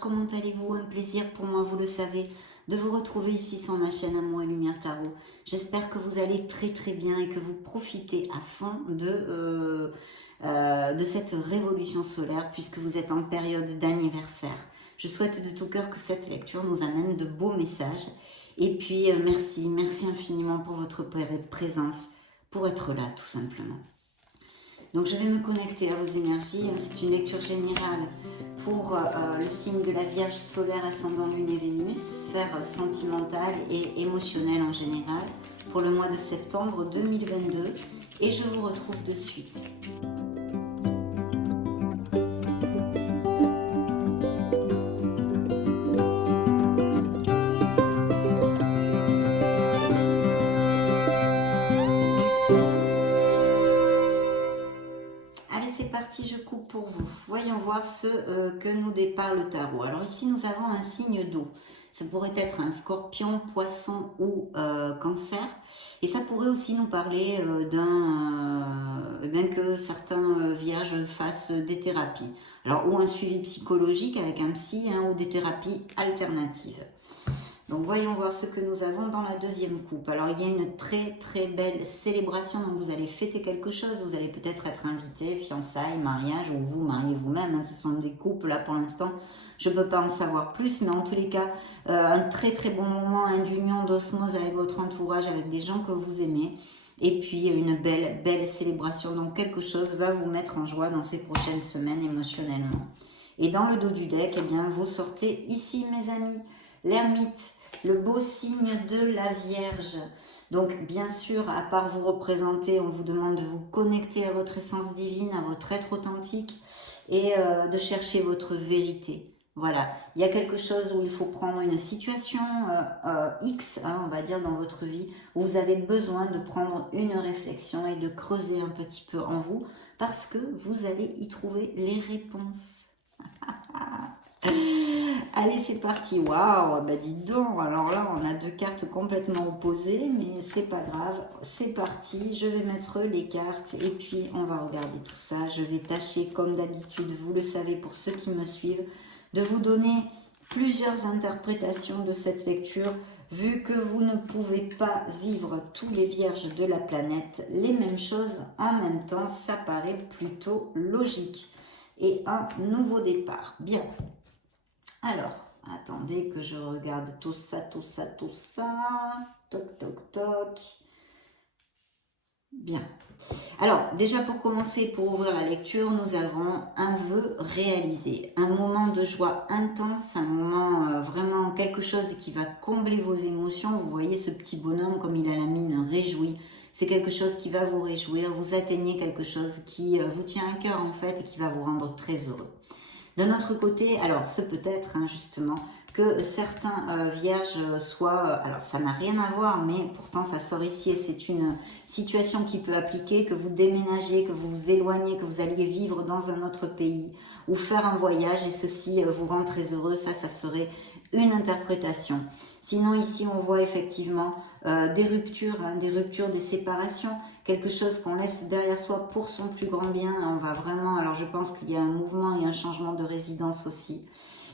Comment allez-vous? Un plaisir pour moi, vous le savez, de vous retrouver ici sur ma chaîne Amour et Lumière Tarot. J'espère que vous allez très très bien et que vous profitez à fond de cette révolution solaire puisque vous êtes en période d'anniversaire. Je souhaite de tout cœur que cette lecture nous amène de beaux messages. Et puis merci infiniment pour votre présence, pour être là tout simplement. Donc je vais me connecter à vos énergies. C'est une lecture générale pour le signe de la Vierge solaire, ascendant Lune et Vénus, sphère sentimentale et émotionnelle en général, pour le mois de septembre 2022. Et je vous retrouve de suite. Je coupe pour vous. Voyons voir ce que nous départ le tarot. Alors ici, nous avons un signe d'eau. Ça pourrait être un scorpion, poisson ou cancer. Et ça pourrait aussi nous parler que certains vierges fassent des thérapies. Alors, ou un suivi psychologique avec un psy, ou des thérapies alternatives. Donc voyons voir ce que nous avons dans la deuxième coupe. Alors il y a une très très belle célébration, donc vous allez fêter quelque chose, vous allez peut-être être invité, fiançailles, mariage, ou vous mariez vous-même, ce sont des couples là pour l'instant, je ne peux pas en savoir plus, mais en tous les cas, un très très bon moment d'union, d'osmose avec votre entourage, avec des gens que vous aimez, et puis une belle célébration, donc quelque chose va vous mettre en joie dans ces prochaines semaines émotionnellement. Et dans le dos du deck, eh bien, vous sortez ici mes amis, l'ermite, le beau signe de la Vierge. Donc bien sûr, à part vous représenter, on vous demande de vous connecter à votre essence divine, à votre être authentique et de chercher votre vérité. Voilà, il y a quelque chose où il faut prendre une situation X, on va dire, dans votre vie, où vous avez besoin de prendre une réflexion et de creuser un petit peu en vous, parce que vous allez y trouver les réponses. Allez, c'est parti. Waouh, bah dis donc, alors là, on a deux cartes complètement opposées, mais c'est pas grave. C'est parti, je vais mettre les cartes et puis on va regarder tout ça. Je vais tâcher, comme d'habitude, vous le savez pour ceux qui me suivent, de vous donner plusieurs interprétations de cette lecture, vu que vous ne pouvez pas vivre tous les vierges de la planète les mêmes choses en même temps. Ça paraît plutôt logique. Et un nouveau départ. Bien. Alors, attendez que je regarde tout ça. Toc, toc, toc. Bien. Alors, déjà pour commencer, pour ouvrir la lecture, nous avons un vœu réalisé. Un moment de joie intense, un moment vraiment quelque chose qui va combler vos émotions. Vous voyez ce petit bonhomme comme il a la mine réjouie. C'est quelque chose qui va vous réjouir. Vous atteignez quelque chose qui vous tient à cœur en fait et qui va vous rendre très heureux. De notre côté, alors ce peut être justement que certains vierges soient, alors ça n'a rien à voir, mais pourtant ça sort ici et c'est une situation qui peut appliquer, que vous déménagez, que vous vous éloignez, que vous alliez vivre dans un autre pays ou faire un voyage et ceci vous rend très heureux, ça serait une interprétation. Sinon ici on voit effectivement des ruptures, des séparations, quelque chose qu'on laisse derrière soi pour son plus grand bien. On va vraiment, alors je pense qu'il y a un mouvement et un changement de résidence aussi.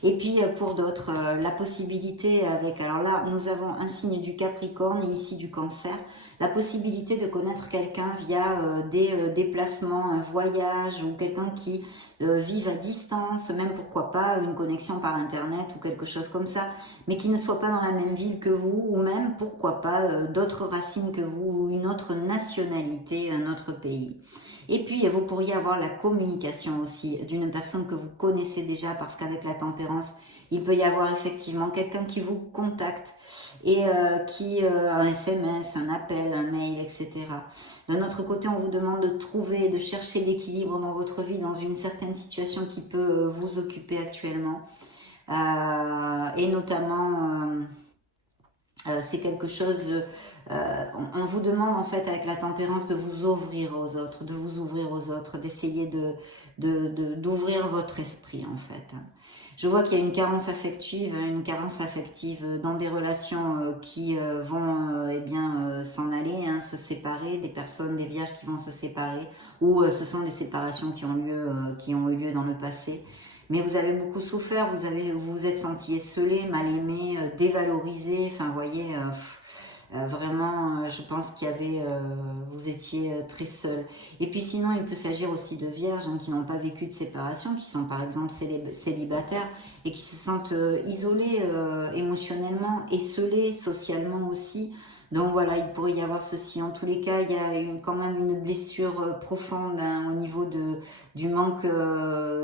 Et puis pour d'autres, la possibilité avec, alors là nous avons un signe du Capricorne et ici du Cancer, la possibilité de connaître quelqu'un via des déplacements, un voyage ou quelqu'un qui vive à distance, même pourquoi pas une connexion par internet ou quelque chose comme ça, mais qui ne soit pas dans la même ville que vous ou même pourquoi pas d'autres racines que vous ou une autre nationalité, un autre pays. Et puis, vous pourriez avoir la communication aussi d'une personne que vous connaissez déjà parce qu'avec la tempérance, il peut y avoir effectivement quelqu'un qui vous contacte et un SMS, un appel, un mail, etc. De notre côté, on vous demande de trouver, de chercher l'équilibre dans votre vie, dans une certaine situation qui peut vous occuper actuellement. Et notamment, c'est quelque chose... on vous demande en fait avec la tempérance de vous ouvrir aux autres, d'essayer d'ouvrir votre esprit en fait. Je vois qu'il y a une carence affective dans des relations qui vont eh bien s'en aller, hein, se séparer, des personnes, des vierges qui vont se séparer, ou ce sont des séparations qui ont eu lieu dans le passé. Mais vous avez beaucoup souffert, vous vous êtes senti esseulé, mal aimé, dévalorisé, enfin vous voyez, vraiment, je pense qu'il y avait, vous étiez très seul. Et puis sinon, il peut s'agir aussi de vierges hein, qui n'ont pas vécu de séparation, qui sont par exemple célibataires et qui se sentent isolés émotionnellement, esselés socialement aussi. Donc voilà, il pourrait y avoir ceci. En tous les cas, il y a quand même une blessure profonde hein, au niveau du manque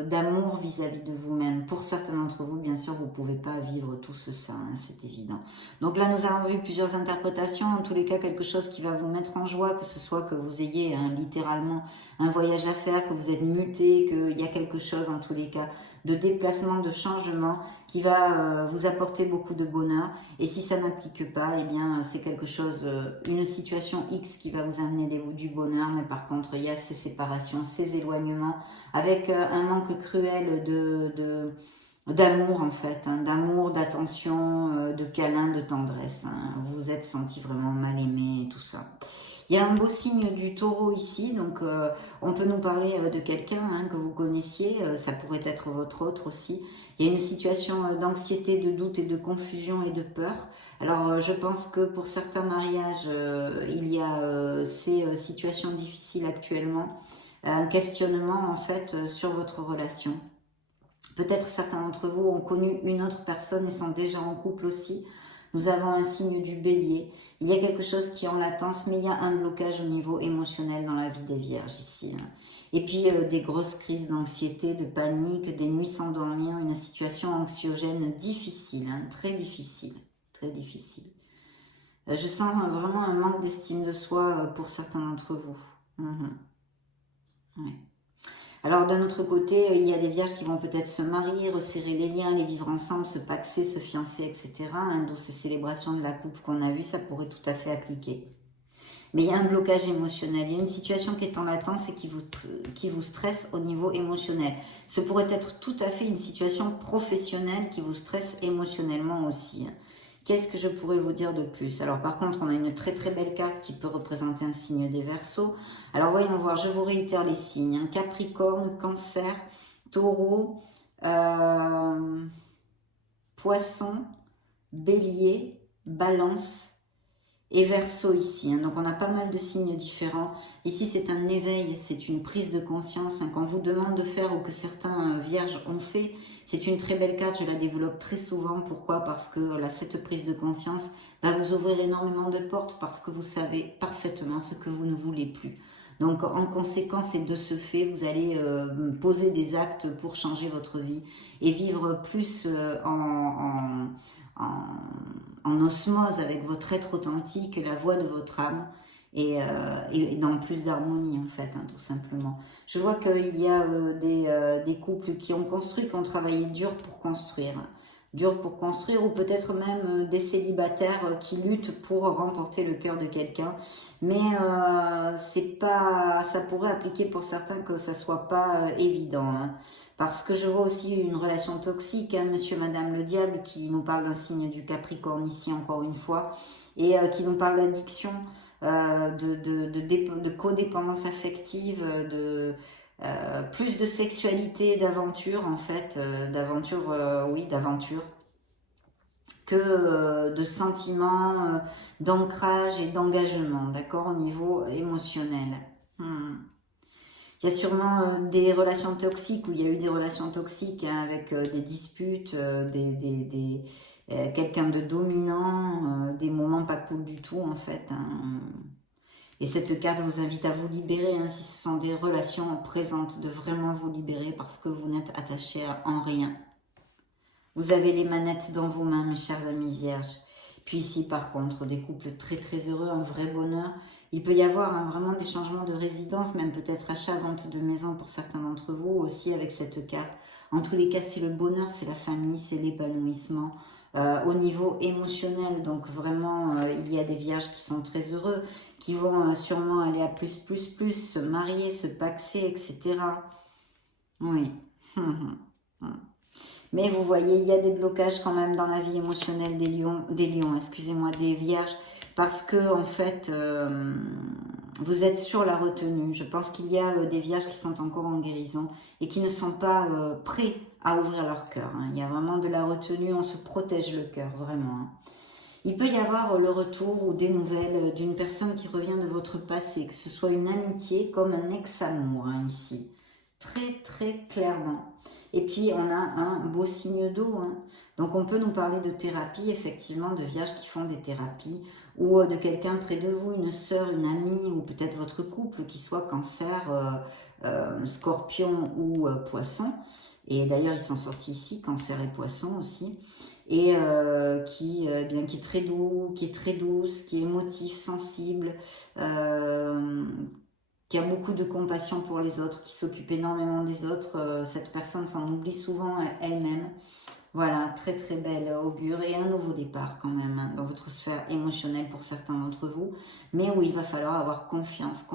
d'amour vis-à-vis de vous-même. Pour certains d'entre vous, bien sûr, vous ne pouvez pas vivre tout ça, hein, c'est évident. Donc là, nous avons vu plusieurs interprétations. En tous les cas, quelque chose qui va vous mettre en joie, que ce soit que vous ayez hein, littéralement un voyage à faire, que vous êtes muté, qu'il y a quelque chose en tous les cas de déplacement, de changement qui va vous apporter beaucoup de bonheur. Et si ça n'applique pas, eh bien c'est quelque chose, une situation X qui va vous amener du bonheur. Mais par contre, il y a ces séparations, ces éloignements avec un manque cruel d'amour en fait, hein, d'amour, d'attention, de câlin, de tendresse. Hein. Vous vous êtes senti vraiment mal aimé et tout ça. Il y a un beau signe du taureau ici, donc on peut nous parler de quelqu'un hein, que vous connaissiez, ça pourrait être votre autre aussi. Il y a une situation d'anxiété, de doute et de confusion et de peur. Alors je pense que pour certains mariages, il y a ces situations difficiles actuellement, un questionnement en fait sur votre relation. Peut-être certains d'entre vous ont connu une autre personne et sont déjà en couple aussi. Nous avons un signe du bélier. Il y a quelque chose qui est en latence, mais il y a un blocage au niveau émotionnel dans la vie des vierges ici. Et puis des grosses crises d'anxiété, de panique, des nuits sans dormir, une situation anxiogène difficile, hein, très difficile, très difficile. Je sens vraiment un manque d'estime de soi pour certains d'entre vous. Ouais. Alors d'un autre côté, il y a des vierges qui vont peut-être se marier, resserrer les liens, les vivre ensemble, se paxer, se fiancer, etc. Hein, d'où ces célébrations de la couple qu'on a vues, ça pourrait tout à fait appliquer. Mais il y a un blocage émotionnel, il y a une situation qui est en latence et qui vous stresse au niveau émotionnel. Ce pourrait être tout à fait une situation professionnelle qui vous stresse émotionnellement aussi. Qu'est-ce que je pourrais vous dire de plus? Alors par contre, on a une très très belle carte qui peut représenter un signe des Verseaux. Alors voyons voir, je vous réitère les signes. Hein. Capricorne, Cancer, Taureau, Poisson, Bélier, Balance et Verseau ici. Hein. Donc on a pas mal de signes différents. Ici c'est un éveil, c'est une prise de conscience. Hein. Quand on vous demande de faire ou que certains vierges ont fait, c'est une très belle carte, je la développe très souvent. Pourquoi? Parce que là, cette prise de conscience va vous ouvrir énormément de portes parce que vous savez parfaitement ce que vous ne voulez plus. Donc en conséquence et de ce fait, vous allez poser des actes pour changer votre vie et vivre plus en osmose avec votre être authentique, la voix de votre âme. Et dans plus d'harmonie en fait, hein, tout simplement. Je vois qu'il y a des couples qui ont construit, qui ont travaillé dur pour construire. Dur pour construire, ou peut-être même des célibataires qui luttent pour remporter le cœur de quelqu'un. Mais c'est pas, ça pourrait appliquer pour certains que ça soit pas évident. Hein. Parce que je vois aussi une relation toxique, hein, monsieur, madame le diable, qui nous parle d'un signe du Capricorne ici encore une fois, et qui nous parle d'addiction, de codépendance affective, plus de sexualité, d'aventure en fait, oui, d'aventure, que de sentiments, d'ancrage et d'engagement, d'accord, au niveau émotionnel. Il y a sûrement des relations toxiques, où il y a eu des relations toxiques hein, avec des disputes, quelqu'un de dominant, des moments pas cool du tout en fait. Hein. Et cette carte vous invite à vous libérer, hein, si ce sont des relations présentes, de vraiment vous libérer parce que vous n'êtes attaché en rien. Vous avez les manettes dans vos mains, mes chers amis vierges. Puis ici, par contre, des couples très très heureux, un vrai bonheur. Il peut y avoir hein, vraiment des changements de résidence, même peut-être achat, vente de maison pour certains d'entre vous, aussi avec cette carte. En tous les cas, c'est le bonheur, c'est la famille, c'est l'épanouissement. Au niveau émotionnel, donc vraiment, il y a des vierges qui sont très heureux, qui vont sûrement aller à plus, se marier, se paxer, etc. Oui. Mais vous voyez, il y a des blocages quand même dans la vie émotionnelle des lions, excusez-moi, des vierges, parce que en fait, vous êtes sur la retenue. Je pense qu'il y a des vierges qui sont encore en guérison et qui ne sont pas prêts à ouvrir leur cœur. Hein. Il y a vraiment de la retenue, on se protège le cœur, vraiment. Hein. Il peut y avoir le retour ou des nouvelles d'une personne qui revient de votre passé, que ce soit une amitié comme un ex-amour, hein, ici. Très, très clairement. Et puis, on a un beau signe d'eau. Hein. Donc, on peut nous parler de thérapie, effectivement, de vierges qui font des thérapies, ou de quelqu'un près de vous, une sœur, une amie, ou peut-être votre couple, qui soit cancer, scorpion ou poisson. Et d'ailleurs, ils sont sortis ici, cancer et poisson aussi. Et qui est très doux, qui est très douce, qui est émotif, sensible, qui a beaucoup de compassion pour les autres, qui s'occupe énormément des autres. Cette personne s'en oublie souvent elle-même. Voilà, très très belle augure et un nouveau départ quand même hein, dans votre sphère émotionnelle pour certains d'entre vous, mais où il va falloir avoir confiance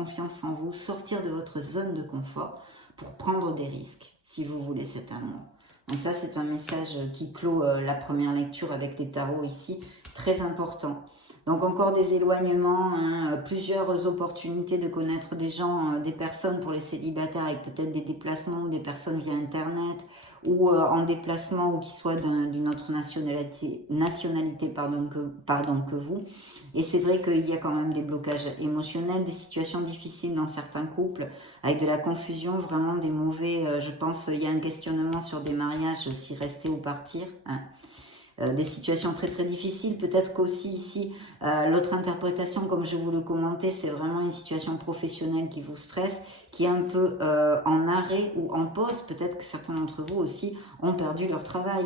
en vous, sortir de votre zone de confort pour prendre des risques si vous voulez cet amour. Donc ça c'est un message qui clôt la première lecture avec les tarots ici, très important. Donc encore des éloignements, hein, plusieurs opportunités de connaître des gens, des personnes pour les célibataires avec peut-être des déplacements ou des personnes via internet ou en déplacement ou qui soient d'une autre nationalité que vous. Et c'est vrai qu'il y a quand même des blocages émotionnels, des situations difficiles dans certains couples avec de la confusion, vraiment des mauvais, je pense, il y a un questionnement sur des mariages, si rester ou partir, hein. Des situations très très difficiles, peut-être qu'aussi ici, l'autre interprétation, comme je vous le commentais, c'est vraiment une situation professionnelle qui vous stresse, qui est un peu en arrêt ou en pause, peut-être que certains d'entre vous aussi ont perdu leur travail.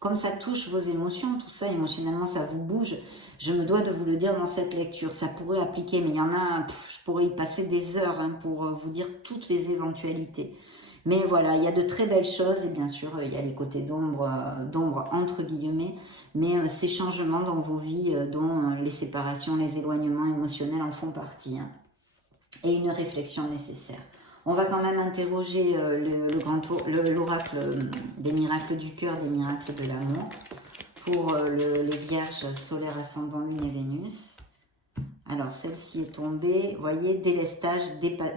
Comme ça touche vos émotions, tout ça, émotionnellement, ça vous bouge, je me dois de vous le dire dans cette lecture, ça pourrait appliquer, mais il y en a, je pourrais y passer des heures hein, pour vous dire toutes les éventualités. Mais voilà, il y a de très belles choses et bien sûr, il y a les côtés d'ombre entre guillemets, mais ces changements dans vos vies, dont les séparations, les éloignements émotionnels en font partie. Hein, et une réflexion nécessaire. On va quand même interroger l'oracle des miracles du cœur, des miracles de l'amour, pour les vierges solaires, ascendant, lune et Vénus. Alors, celle-ci est tombée. Vous voyez, délestage,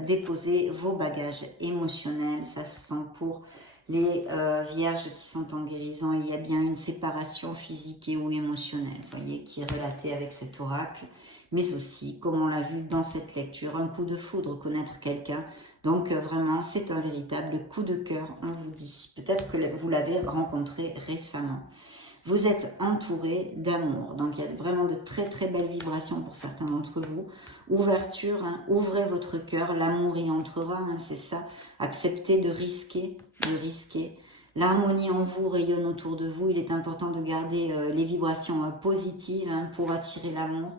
déposer vos bagages émotionnels. Ça, ce sont pour les vierges qui sont en guérison. Il y a bien une séparation physique et ou émotionnelle, vous voyez, qui est relatée avec cet oracle. Mais aussi, comme on l'a vu dans cette lecture, un coup de foudre, connaître quelqu'un. Donc, vraiment, c'est un véritable coup de cœur, on vous dit. Peut-être que vous l'avez rencontré récemment. Vous êtes entouré d'amour. Donc, il y a vraiment de très, très belles vibrations pour certains d'entre vous. Ouverture, hein, ouvrez votre cœur, l'amour y entrera, hein, c'est ça. Acceptez de risquer, L'harmonie en vous rayonne autour de vous. Il est important de garder les vibrations positives hein, pour attirer l'amour.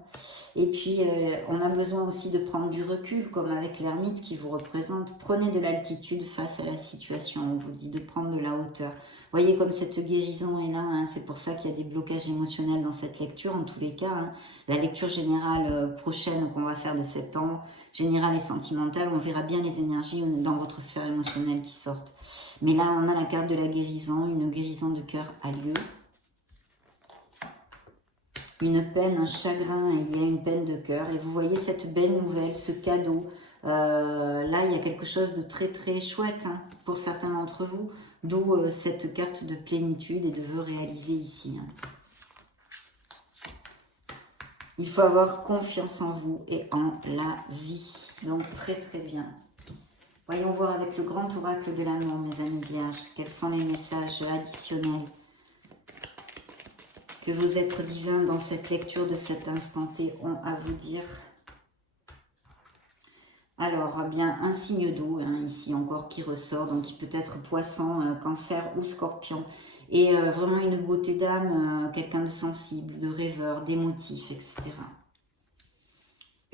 Et puis, on a besoin aussi de prendre du recul, comme avec l'ermite qui vous représente. Prenez de l'altitude face à la situation. On vous dit de prendre de la hauteur. Voyez comme cette guérison est là, hein, c'est pour ça qu'il y a des blocages émotionnels dans cette lecture, en tous les cas. Hein. La lecture générale prochaine qu'on va faire de septembre, générale et sentimentale, on verra bien les énergies dans votre sphère émotionnelle qui sortent. Mais là, on a la carte de la guérison, une guérison de cœur a lieu. Une peine, un chagrin, il y a une peine de cœur. Et vous voyez cette belle nouvelle, ce cadeau. Là, il y a quelque chose de très très chouette hein, pour certains d'entre vous. D'où cette carte de plénitude et de vœux réalisés ici. Il faut avoir confiance en vous et en la vie. Donc très très bien. Voyons voir avec le grand oracle de l'amour, mes amis vierges, quels sont les messages additionnels que vos êtres divins dans cette lecture de cet instant T ont à vous dire. Alors, bien, un signe d'eau, hein, ici encore, qui ressort, donc qui peut être poisson, cancer ou scorpion. Et vraiment une beauté d'âme, quelqu'un de sensible, de rêveur, d'émotif, etc.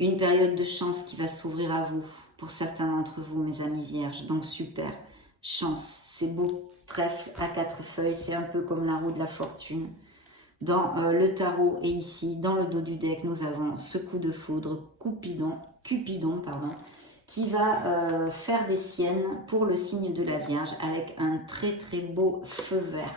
Une période de chance qui va s'ouvrir à vous, pour certains d'entre vous, mes amis vierges. Donc, super, chance, c'est beau, trèfle à 4 feuilles, c'est un peu comme la roue de la fortune. Dans le tarot et ici, dans le dos du deck, nous avons ce coup de foudre, Cupidon, qui va faire des siennes pour le signe de la Vierge avec un très très beau feu vert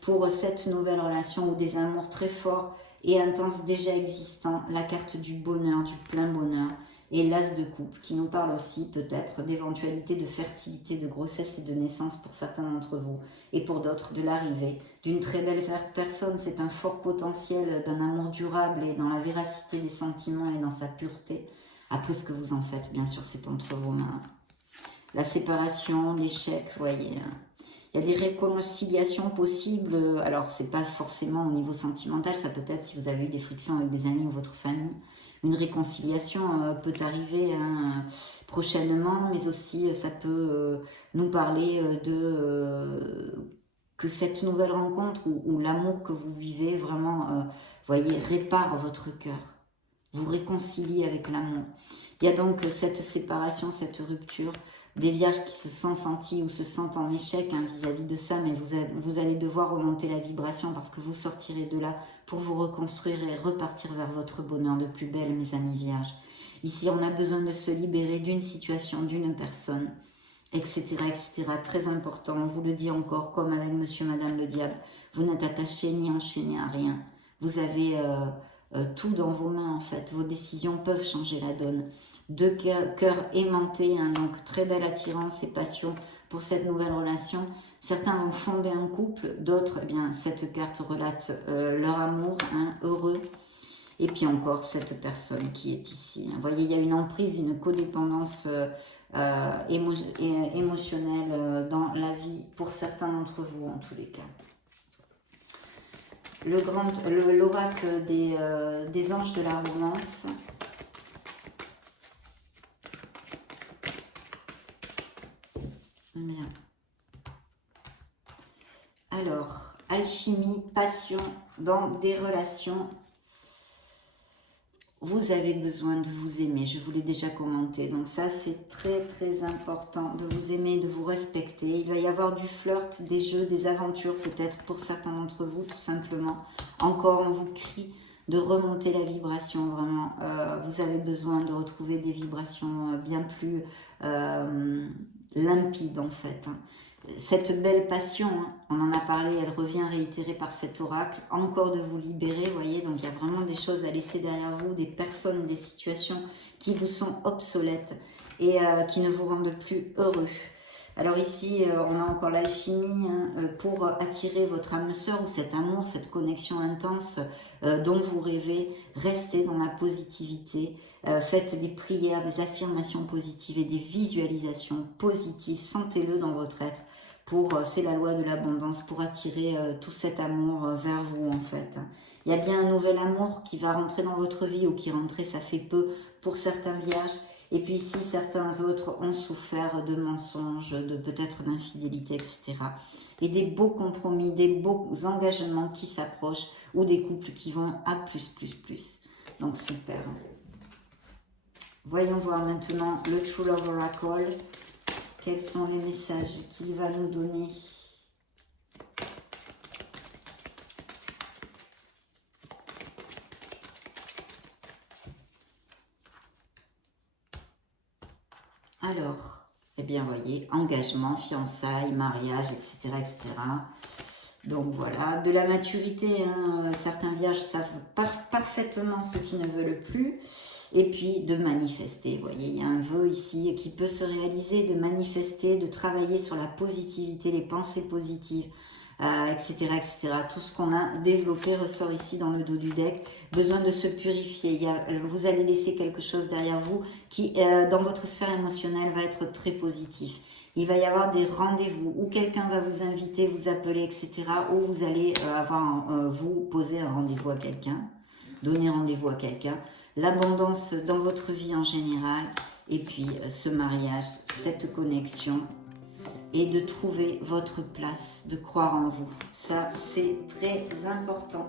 pour cette nouvelle relation ou des amours très forts et intenses déjà existants, la carte du bonheur, du plein bonheur et l'as de coupe qui nous parle aussi peut-être d'éventualité de fertilité, de grossesse et de naissance pour certains d'entre vous et pour d'autres de l'arrivée d'une très belle personne. C'est un fort potentiel d'un amour durable et dans la véracité des sentiments et dans sa pureté. Après ce que vous en faites, bien sûr, c'est entre vos mains. La séparation, l'échec, vous voyez. Il y a des réconciliations possibles. Alors, c'est pas forcément au niveau sentimental. Ça peut être si vous avez eu des frictions avec des amis ou votre famille. Une réconciliation peut arriver prochainement, mais aussi ça peut nous parler que cette nouvelle rencontre ou l'amour que vous vivez vraiment, voyez, répare votre cœur. Vous réconciliez avec l'amour. Il y a donc cette séparation, cette rupture, des vierges qui se sont senties ou se sentent en échec vis-à-vis de ça, mais vous allez devoir remonter la vibration parce que vous sortirez de là pour vous reconstruire et repartir vers votre bonheur de plus belle, mes amis vierges. Ici, on a besoin de se libérer d'une situation, d'une personne, etc., etc. Très important, on vous le dit encore, comme avec monsieur, madame le diable, vous n'êtes attaché ni enchaîné à rien. Vous avez tout dans vos mains, en fait. Vos décisions peuvent changer la donne. Deux cœurs aimantés, donc très belle attirance et passion pour cette nouvelle relation. Certains vont fonder un couple, d'autres, eh bien, cette carte relate leur amour, heureux. Et puis encore cette personne qui est ici. Vous voyez, il y a une emprise, une codépendance émotionnelle dans la vie pour certains d'entre vous, en tous les cas. L'oracle des anges de la romance. Bien. Alors, alchimie, passion dans des relations. Vous avez besoin de vous aimer, je vous l'ai déjà commenté. Donc ça, c'est très très important de vous aimer, de vous respecter. Il va y avoir du flirt, des jeux, des aventures peut-être pour certains d'entre vous, tout simplement. Encore, on vous crie de remonter la vibration, vraiment. Vous avez besoin de retrouver des vibrations bien plus limpides, en fait. Cette belle passion, on en a parlé, elle revient réitérée par cet oracle, encore de vous libérer, vous voyez, donc il y a vraiment des choses à laisser derrière vous, des personnes, des situations qui vous sont obsolètes et qui ne vous rendent plus heureux. Alors ici, on a encore l'alchimie pour attirer votre âme sœur ou cet amour, cette connexion intense dont vous rêvez. Restez dans la positivité, faites des prières, des affirmations positives et des visualisations positives, sentez-le dans votre être. C'est la loi de l'abondance, pour attirer tout cet amour vers vous en fait. Il y a bien un nouvel amour qui va rentrer dans votre vie ou qui rentrait, ça fait peu pour certains vierges. Et puis si certains autres ont souffert de mensonges, de peut-être d'infidélité, etc. Et des beaux compromis, des beaux engagements qui s'approchent ou des couples qui vont à plus. Donc super. Voyons voir maintenant le True Love Oracle. Quels sont les messages qu'il va nous donner? Alors, eh bien, voyez, engagement, fiançailles, mariage, etc., etc. Donc voilà, de la maturité, certains vierges savent parfaitement ce qu'ils ne veulent plus. Et puis de manifester, vous voyez, il y a un vœu ici qui peut se réaliser, de manifester, de travailler sur la positivité, les pensées positives, etc., etc. Tout ce qu'on a développé ressort ici dans le dos du deck. Besoin de se purifier. Vous allez laisser quelque chose derrière vous qui, dans votre sphère émotionnelle, va être très positif. Il va y avoir des rendez-vous où quelqu'un va vous inviter, vous appeler, etc. Ou vous allez vous poser un rendez-vous à quelqu'un, donner rendez-vous à quelqu'un. L'abondance dans votre vie en général. Et puis ce mariage, cette connexion. Et de trouver votre place, de croire en vous. Ça, c'est très important.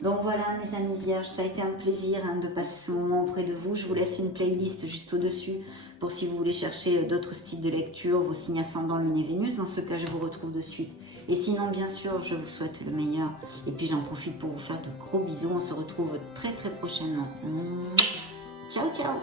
Donc voilà, mes amis vierges, ça a été un plaisir de passer ce moment auprès de vous. Je vous laisse une playlist juste au-dessus pour si vous voulez chercher d'autres styles de lecture, vos signes ascendants, Lune et Vénus. Dans ce cas, je vous retrouve de suite. Et sinon, bien sûr, je vous souhaite le meilleur. Et puis, j'en profite pour vous faire de gros bisous. On se retrouve très, très prochainement. Ciao, ciao!